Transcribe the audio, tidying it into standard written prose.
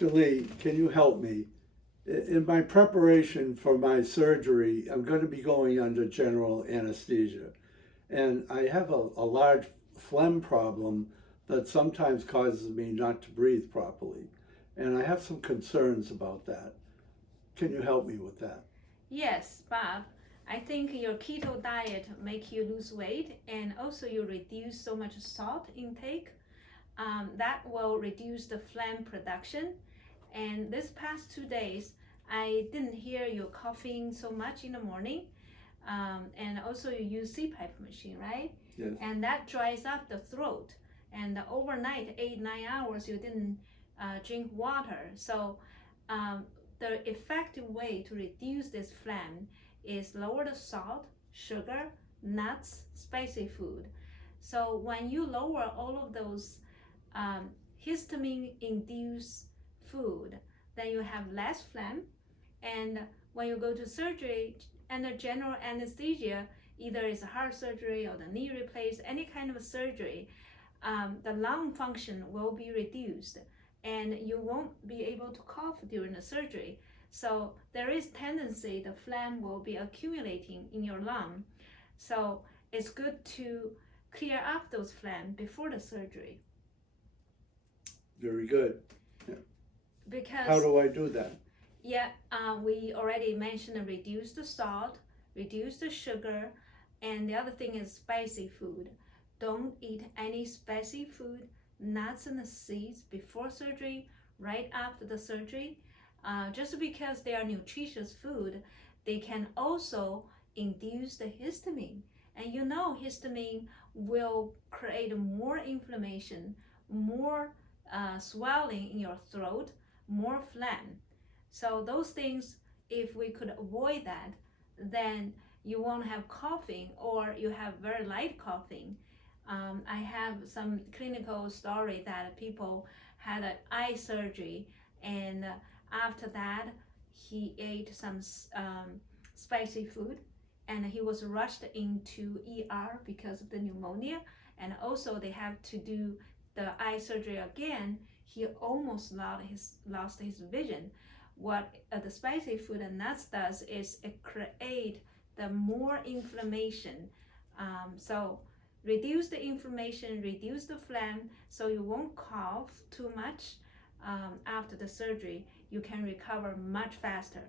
Dr. Lee, can you help me? In my preparation for my surgery, I'm going to be going under general anesthesia. And I have a large phlegm problem that sometimes causes me not to breathe properly. And I have some concerns about that. Can you help me with that? Yes, Bob. I think your keto diet make you lose weight and also you reduce so much salt intake. That will reduce the phlegm production. And this past 2 days, I didn't hear you coughing so much in the morning. And also you use CPAP machine, right? Yes. And that dries up the throat. And overnight, 8, 9 hours, you didn't drink water. So the effective way to reduce this phlegm is lower the salt, sugar, nuts, spicy food. So when you lower all of those histamine-induced food, then you have less phlegm. And when you go to surgery under general anesthesia, either it's a heart surgery or the knee replaced, any kind of surgery, the lung function will be reduced and you won't be able to cough during the surgery. So there is tendency the phlegm will be accumulating in your lung. So it's good to clear up those phlegm before the surgery. Very good. Because How do I do that? yeah, we already mentioned reduce the salt, reduce the sugar, and the other thing is spicy food. Don't eat any spicy food, nuts and seeds before surgery, right after the surgery. Just because they are nutritious food, they can also induce the histamine. And you know histamine will create more inflammation, more swelling in your throat, more phlegm. So those things, if we could avoid that, then you won't have coughing or you have very light coughing. I have some clinical story that people had an eye surgery and after that he ate some spicy food and he was rushed into ER because of the pneumonia, and also they have to do the eye surgery again. He almost lost his vision. What the spicy food and nuts does is it create the more inflammation. So reduce the inflammation, reduce the phlegm, so you won't cough too much. After the surgery, you can recover much faster.